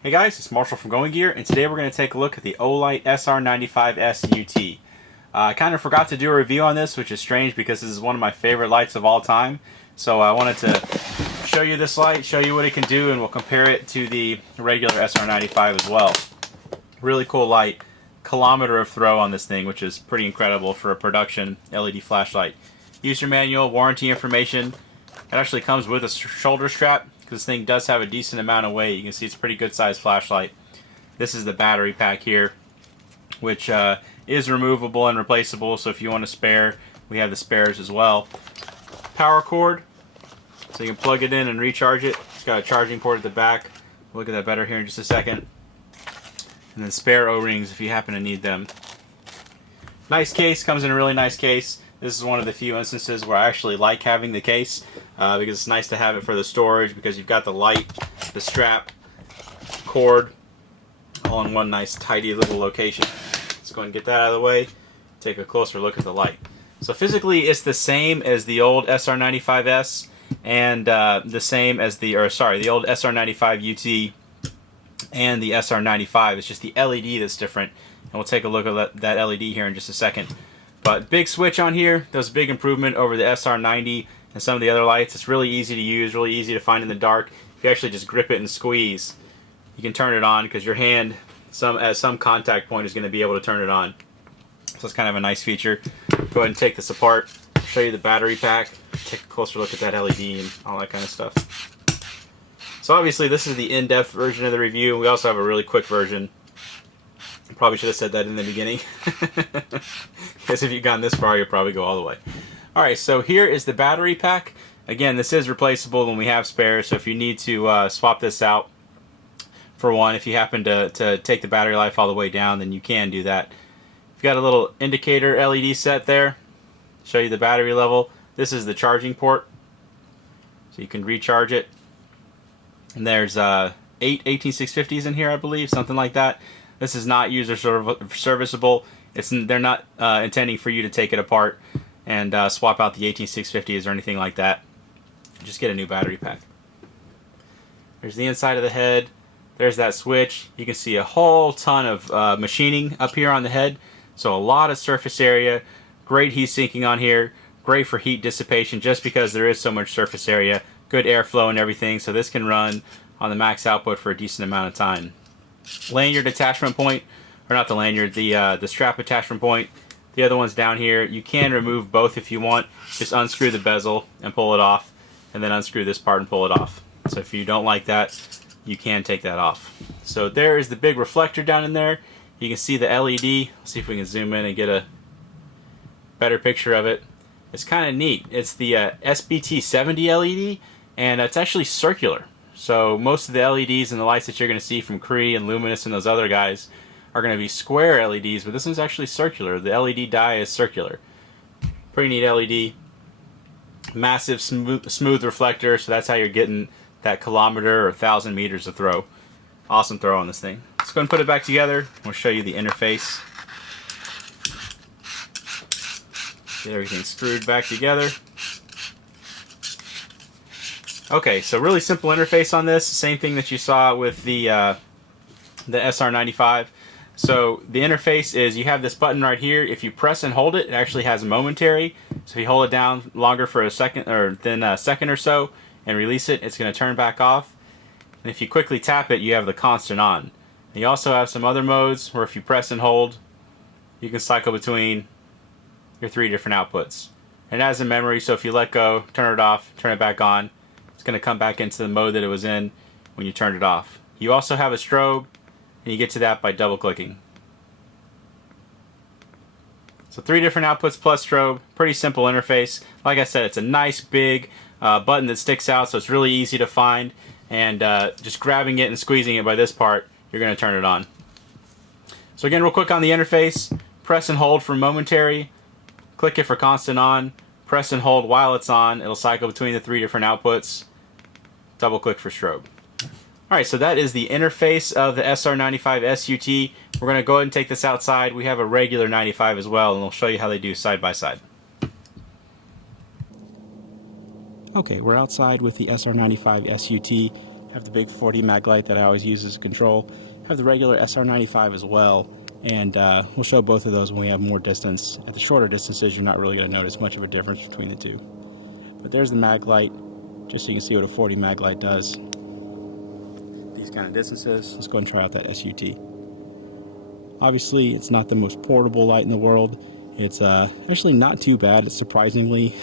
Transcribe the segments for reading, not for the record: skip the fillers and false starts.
Hey guys, it's Marshall from Going Gear, and today we're going to take a look at the Olight SR95S UT. I kind of forgot to do a review on this, which is strange because this is one of my favorite lights of all time. So I wanted to show you this light, show you what it can do, and we'll compare it to the regular SR95 as well. Really cool light, kilometer of throw on this thing, which is pretty incredible for a production LED flashlight. User manual, warranty information. It actually comes with a shoulder strap, because this thing does have a decent amount of weight. You can see it's a pretty good sized flashlight. This is the battery pack here, which is removable and replaceable, so if you want a spare, we have the spares as well. Power cord, so you can plug it in and recharge it. It's got a charging port at the back. We'll look at that better here in just a second. And then spare O-rings if you happen to need them. Nice case, comes in a really nice case. This is one of the few instances where I actually like having the case because it's nice to have it for the storage, because you've got the light, the strap, cord, all in one nice tidy little location. Let's go ahead and get that out of the way, take a closer look at the light. So physically it's the same as the old SR95S and the same as the old SR95 UT and the SR95. It's just the LED that's different, and we'll take a look at that LED here in just a second. But big switch on here, does a big improvement over the SR90 and some of the other lights. It's really easy to use, really easy to find in the dark. If you actually just grip it and squeeze, you can turn it on because your hand, at some contact point, is going to be able to turn it on. So it's kind of a nice feature. Go ahead and take this apart, show you the battery pack, take a closer look at that LED and all that kind of stuff. So obviously this is the in-depth version of the review. We also have a really quick version. Probably should have said that in the beginning, because if you've gone this far, you'll probably go all the way. Alright, so here is the battery pack. Again, this is replaceable when we have spares, so if you need to swap this out for one, if you happen to take the battery life all the way down, then you can do that. You've got a little indicator LED set there, show you the battery level. This is the charging port, so you can recharge it. And there's 8 18650s in here, I believe, something like that. This is not user serviceable. They're not intending for you to take it apart and swap out the 18650s or anything like that. Just get a new battery pack. There's the inside of the head. There's that switch. You can see a whole ton of machining up here on the head. So a lot of surface area. Great heat sinking on here. Great for heat dissipation just because there is so much surface area. Good airflow and everything. So this can run on the max output for a decent amount of time. Lanyard attachment point, or not the lanyard, the strap attachment point. The other one's down here. You can remove both if you want. Just unscrew the bezel and pull it off, and then unscrew this part and pull it off. So if you don't like that, you can take that off. So there is the big reflector down in there. You can see the LED. Let's see if we can zoom in and get a better picture of it. It's kind of neat. It's the SBT70 LED, and it's actually circular. So most of the LEDs and the lights that you're going to see from Cree and Luminous and those other guys are going to be square LEDs, but this one's actually circular. The LED die is circular. Pretty neat LED. Massive smooth reflector, so that's how you're getting that kilometer or 1,000 meters of throw. Awesome throw on this thing. Let's go and put it back together. We'll show you the interface. Get everything screwed back together. Okay, so really simple interface on this. Same thing that you saw with the SR95. So the interface is, you have this button right here. If you press and hold it, it actually has momentary. So if you hold it down longer for a second, or then a second or so, and release it, it's going to turn back off. And if you quickly tap it, you have the constant on. And you also have some other modes where if you press and hold, you can cycle between your 3 different outputs. And it has a memory, so if you let go, turn it off, turn it back on, it's going to come back into the mode that it was in when you turned it off. You also have a strobe, and you get to that by double clicking. So 3 different outputs plus strobe. Pretty simple interface. Like I said, it's a nice big button that sticks out, so it's really easy to find, and just grabbing it and squeezing it by this part, you're going to turn it on. So again, real quick on the interface, press and hold for momentary, click it for constant on, press and hold while it's on, it'll cycle between the 3 different outputs, double click for strobe. Alright, so that is the interface of the SR95S UT. We're going to go ahead and take this outside. We have a regular 95 as well, and we'll show you how they do side by side. Okay, we're outside with the SR95S UT. have the big 40 mag light that I always use as a control. I have the regular SR95 as well, and we'll show both of those when we have more distance. At the shorter distances, you're not really going to notice much of a difference between the two. But there's the mag light, just so you can see what a 40 mag light does. These kind of distances. Let's go and try out that SUT. Obviously, it's not the most portable light in the world. It's actually not too bad. It's surprisingly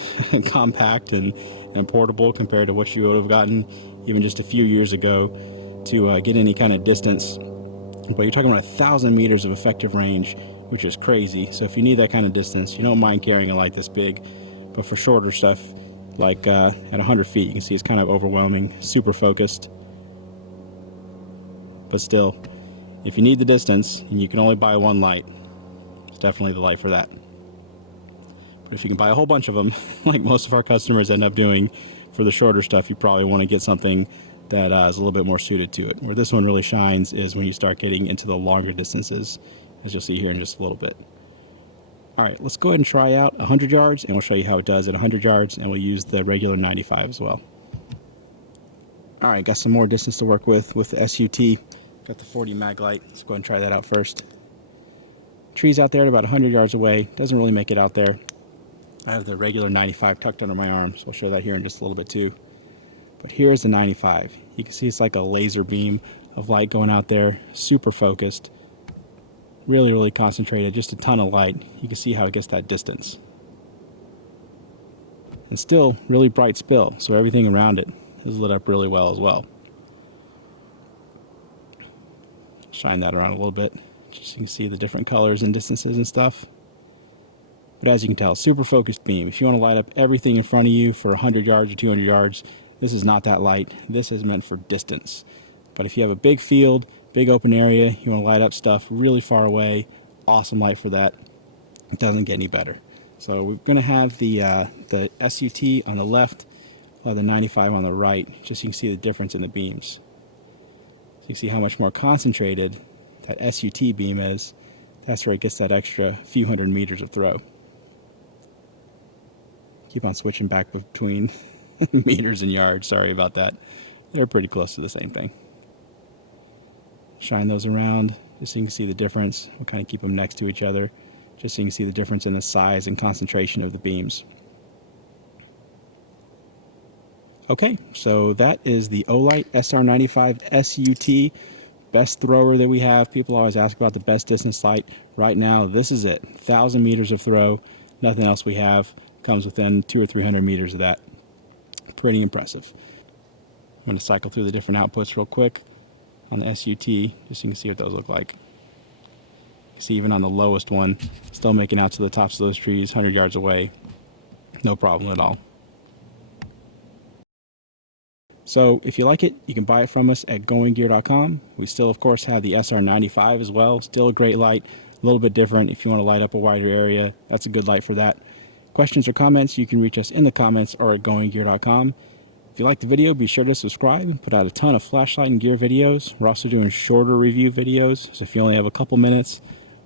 compact and portable compared to what you would have gotten even just a few years ago to get any kind of distance. But you're talking about 1,000 meters of effective range, which is crazy. So if you need that kind of distance, you don't mind carrying a light this big. But for shorter stuff, like at 100 feet, you can see it's kind of overwhelming, super focused. But still, if you need the distance and you can only buy one light, it's definitely the light for that. But if you can buy a whole bunch of them, like most of our customers end up doing for the shorter stuff, you probably want to get something that is a little bit more suited to it. Where this one really shines is when you start getting into the longer distances, as you'll see here in just a little bit. Alright, let's go ahead and try out 100 yards, and we'll show you how it does at 100 yards, and we'll use the regular 95 as well. Alright, got some more distance to work with the SUT. Got the 40 mag light. Let's go ahead and try that out first. Tree's out there at about 100 yards away. Doesn't really make it out there. I have the regular 95 tucked under my arm, so I'll show that here in just a little bit too. But here's the 95. You can see it's like a laser beam of light going out there, super focused, really, really concentrated, just a ton of light. You can see how it gets that distance. And still really bright spill, so everything around it is lit up really well as well. Shine that around a little bit, just so you can see the different colors and distances and stuff. But as you can tell, super focused beam. If you want to light up everything in front of you for 100 yards or 200 yards, this is not that light. This is meant for distance. But if you have a big field, big open area, you want to light up stuff really far away, awesome light for that. It doesn't get any better. So we're going to have the SUT on the left, or the 95 on the right, just so you can see the difference in the beams. So you see how much more concentrated that SUT beam is. That's where it gets that extra few hundred meters of throw. Keep on switching back between meters and yards. Sorry about that. They're pretty close to the same thing. Shine those around just so you can see the difference. We'll kind of keep them next to each other just so you can see the difference in the size and concentration of the beams. Okay, so that is the Olight SR95 SUT, best thrower that we have. People always ask about the best distance light. Right now, this is it. 1,000 meters of throw. Nothing else we have comes within 200 or 300 meters of that. Pretty impressive. I'm going to cycle through the different outputs real quick on the SUT, just so you can see what those look like. You see even on the lowest one, still making out to the tops of those trees, 100 yards away. No problem at all. So if you like it, you can buy it from us at goinggear.com. We still, of course, have the SR95 as well. Still a great light, a little bit different. If you want to light up a wider area, that's a good light for that. Questions or comments, you can reach us in the comments or at goinggear.com. If you like the video, be sure to subscribe. Put out a ton of flashlight and gear videos. We're also doing shorter review videos, so if you only have a couple minutes,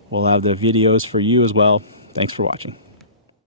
we'll have the videos for you as well. Thanks for watching.